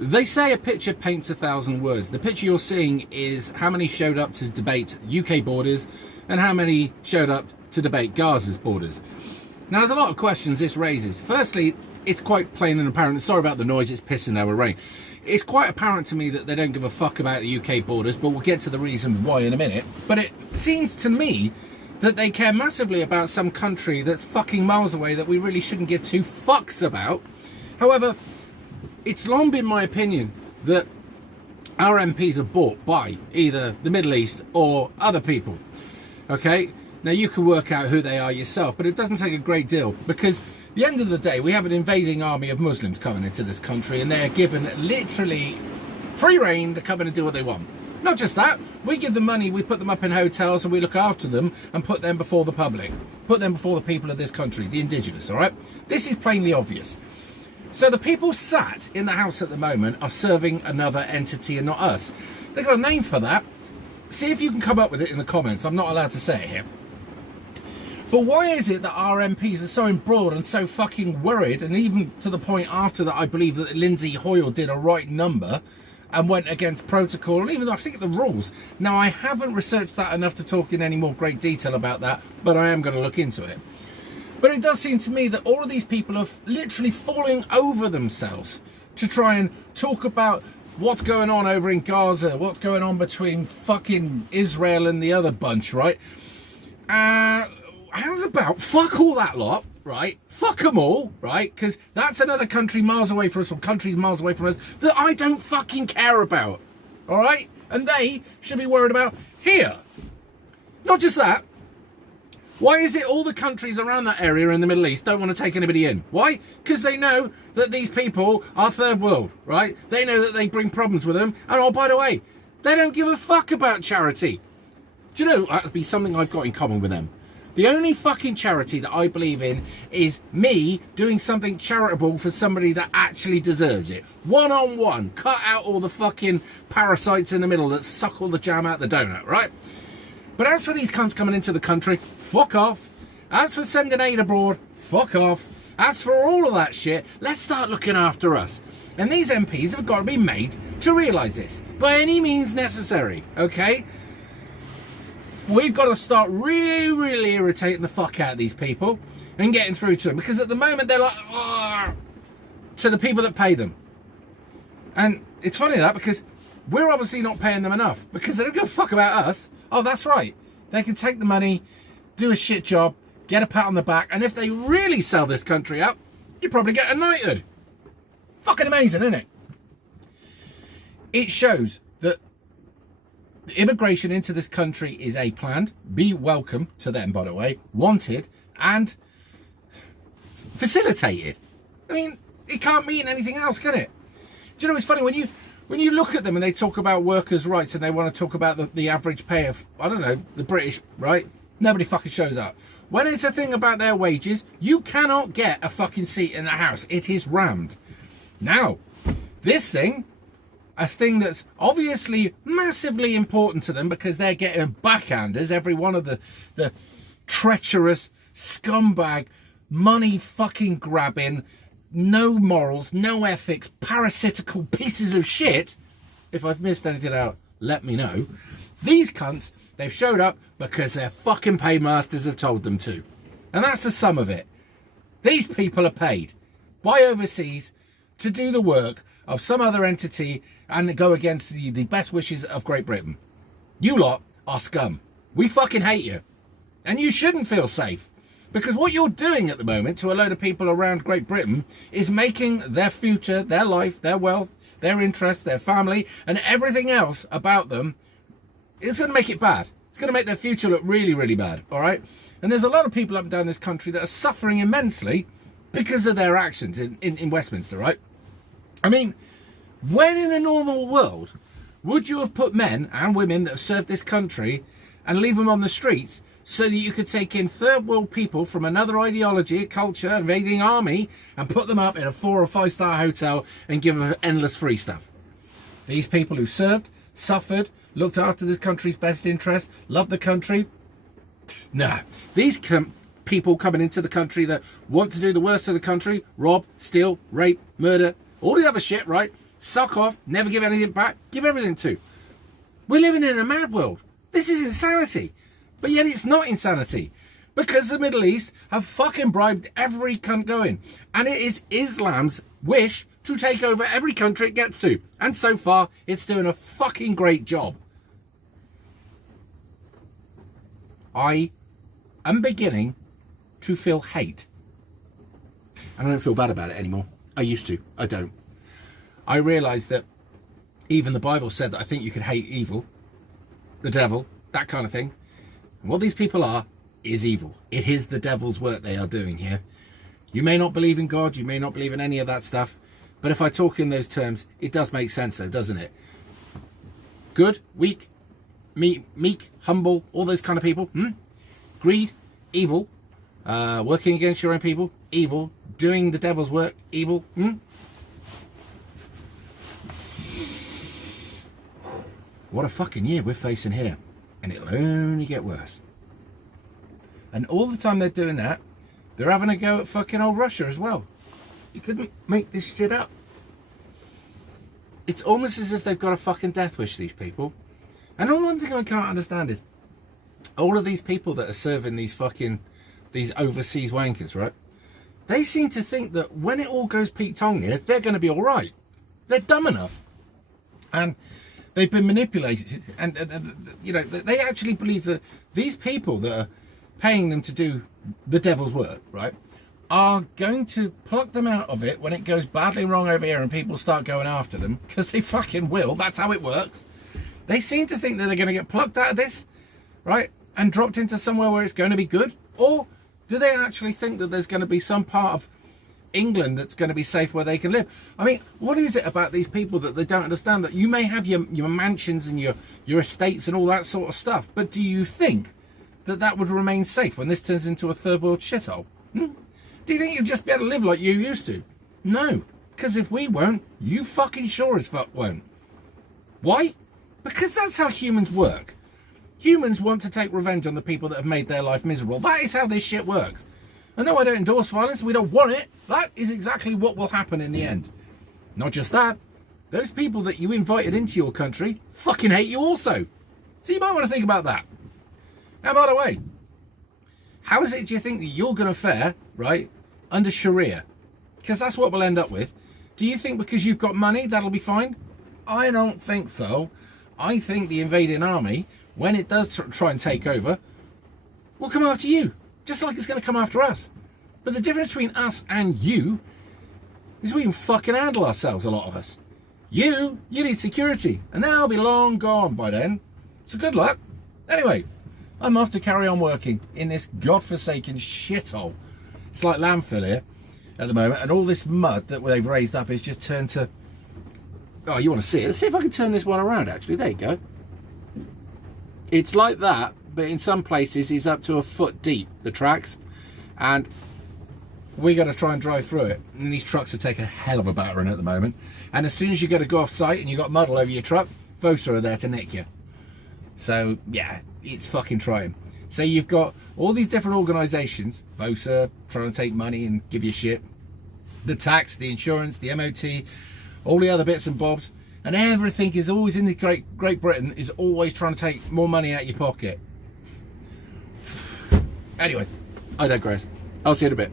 They say a picture paints 1,000 words. The picture you're seeing is how many showed up to debate UK borders and how many showed up to debate Gaza's borders. Now, there's a lot of questions this raises. Firstly, it's quite plain and apparent. Sorry about the noise, it's pissing now with rain. It's quite apparent to me that they don't give a fuck about the UK borders, but we'll get to the reason why in a minute. But it seems to me that they care massively about some country that's fucking miles away that we really shouldn't give two fucks about. However, it's long been my opinion that our MPs are bought by either the Middle East or other people. Okay? Now, you can work out who they are yourself, but it doesn't take a great deal, because at the end of the day, we have an invading army of Muslims coming into this country, and they're given literally free reign to come in and do what they want. Not just that, we give them money, we put them up in hotels, and we look after them and put them before the public. Put them before the people of this country, the indigenous, all right? This is plainly obvious. So the people sat in the House at the moment are serving another entity and not us. They've got a name for that. See if you can come up with it in the comments. I'm not allowed to say it here. But why is it that our MPs are so embroiled and so fucking worried, and even to the point after that I believe that Lindsay Hoyle did a right number and went against protocol, and even though I think the rules. Now, I haven't researched that enough to talk in any more great detail about that, but I am going to look into it. But it does seem to me that all of these people are literally falling over themselves to try and talk about what's going on over in Gaza, what's going on between fucking Israel and the other bunch, right? How's about fuck all that lot, right? Fuck them all, right? Because that's another country miles away from us, or countries miles away from us, that I don't fucking care about, all right? And they should be worried about here. Not just that. Why is it all the countries around that area in the Middle East don't want to take anybody in? Why? Because they know that these people are third world, right? They know that they bring problems with them. And oh, by the way, they don't give a fuck about charity. Do you know, that'd be something I've got in common with them. The only fucking charity that I believe in is me doing something charitable for somebody that actually deserves it. One-on-one. Cut out all the fucking parasites in the middle that suck all the jam out the donut, right? But as for these cunts coming into the country, fuck off. As for sending aid abroad, fuck off. As for all of that shit, let's start looking after us. And these MPs have got to be made to realise this, by any means necessary, okay? We've got to start really irritating the fuck out of these people and getting through to them, because at the moment they're like, oh, to the people that pay them. And it's funny that, because we're obviously not paying them enough, because they don't give a fuck about us. Oh, that's right. They can take the money, do a shit job, get a pat on the back, and if they really sell this country up, you probably get a knighthood. Fucking amazing, isn't it? It shows that immigration into this country is A, planned, B, welcome to them, by the way, wanted, and facilitated. I mean, it can't mean anything else, can it? Do you know, it's funny, when you look at them and they talk about workers' rights and they want to talk about the average pay of, I don't know, the British, right? Nobody fucking shows up. When it's a thing about their wages, you cannot get a fucking seat in the House. It is rammed. Now, this thing, a thing that's obviously massively important to them because they're getting backhanders, every one of the treacherous, scumbag, money fucking grabbing, no morals, no ethics, parasitical pieces of shit. If I've missed anything out, let me know. These cunts, they've showed up because their fucking paymasters have told them to. And that's the sum of it. These people are paid by overseas to do the work of some other entity and go against the best wishes of Great Britain. You lot are scum. We fucking hate you. And you shouldn't feel safe. Because what you're doing at the moment to a load of people around Great Britain is making their future, their life, their wealth, their interests, their family, and everything else about them, it's going to make it bad. It's going to make their future look really bad, all right? And there's a lot of people up and down this country that are suffering immensely because of their actions in Westminster, right? I mean, when in a normal world would you have put men and women that have served this country and leave them on the streets so that you could take in third world people from another ideology, culture, invading army, and put them up in a 4 or 5 star hotel and give them endless free stuff? These people who served, suffered, looked after this country's best interests, loved the country. Nah, these people coming into the country that want to do the worst of the country, rob, steal, rape, murder, all the other shit, right? suck off, never give anything back, give everything to. We're living in a mad world. This is insanity. But yet it's not insanity. Because the Middle East have fucking bribed every cunt going. And it is Islam's wish to take over every country it gets to. And so far, it's doing a fucking great job. I am beginning to feel hate. And I don't feel bad about it anymore. I used to. I don't. I realise that even the Bible said that I think you could hate evil, the devil, that kind of thing. And what these people are is evil. It is the devil's work they are doing here. You may not believe in God, you may not believe in any of that stuff, but if I talk in those terms, it does make sense though, doesn't it? Good, weak, meek, humble, all those kind of people. Greed, evil. Working against your own people, evil. Doing the devil's work, evil. What a fucking year we're facing here. And it'll only get worse. And all the time they're doing that, they're having a go at fucking old Russia as well. You couldn't make this shit up. It's almost as if they've got a fucking death wish, these people. And the one thing I can't understand is all of these people that are serving these overseas wankers, right? They seem to think that when it all goes Pete Tong here, they're going to be all right. They're dumb enough. And they've been manipulated. And you know, they actually believe that these people that are paying them to do the devil's work, right, are going to pluck them out of it when it goes badly wrong over here and people start going after them, because they fucking will. That's how it works. They seem to think that they're going to get plucked out of this, right, and dropped into somewhere where it's going to be good. Or do they actually think that there's going to be some part of England that's going to be safe where they can live? I mean, what is it about these people that they don't understand? That you may have your mansions and your estates and all that sort of stuff, but do you think that would remain safe when this turns into a third world shithole? Do you think you'll just be able to live like you used to? No, because if we won't, you fucking sure as fuck won't. Why? Because that's how humans work. Humans want to take revenge on the people that have made their life miserable. That is how this shit works. And though I don't endorse violence, we don't want it, that is exactly what will happen in the end. Not just that, those people that you invited into your country fucking hate you also. So you might want to think about that. And by the way, how is it do you think that you're going to fare, right, under Sharia? Because that's what we'll end up with. Do you think because you've got money, that'll be fine? I don't think so. I think the invading army, when it does try and take over, will come after you, just like it's going to come after us. But the difference between us and you is we can fucking handle ourselves, a lot of us. You need security, and they'll be long gone by then. So good luck. Anyway, I'm off to carry on working in this godforsaken shithole. It's like landfill here at the moment, and all this mud that they've raised up is just turned to... Oh, you want to see it? Let's see if I can turn this one around, actually. There you go. It's like that, but in some places it's up to a foot deep, the tracks, and we got to try and drive through it. And these trucks are taking a hell of a battering at the moment. And as soon as you got to go off site and you got mud all over your truck, VOSA are there to nick you. So yeah, it's fucking trying. So you've got all these different organisations, VOSA trying to take money and give you shit, the tax, the insurance, the MOT, all the other bits and bobs, and everything is always in the Great Britain is always trying to take more money out of your pocket. Anyway, I digress. I'll see you in a bit.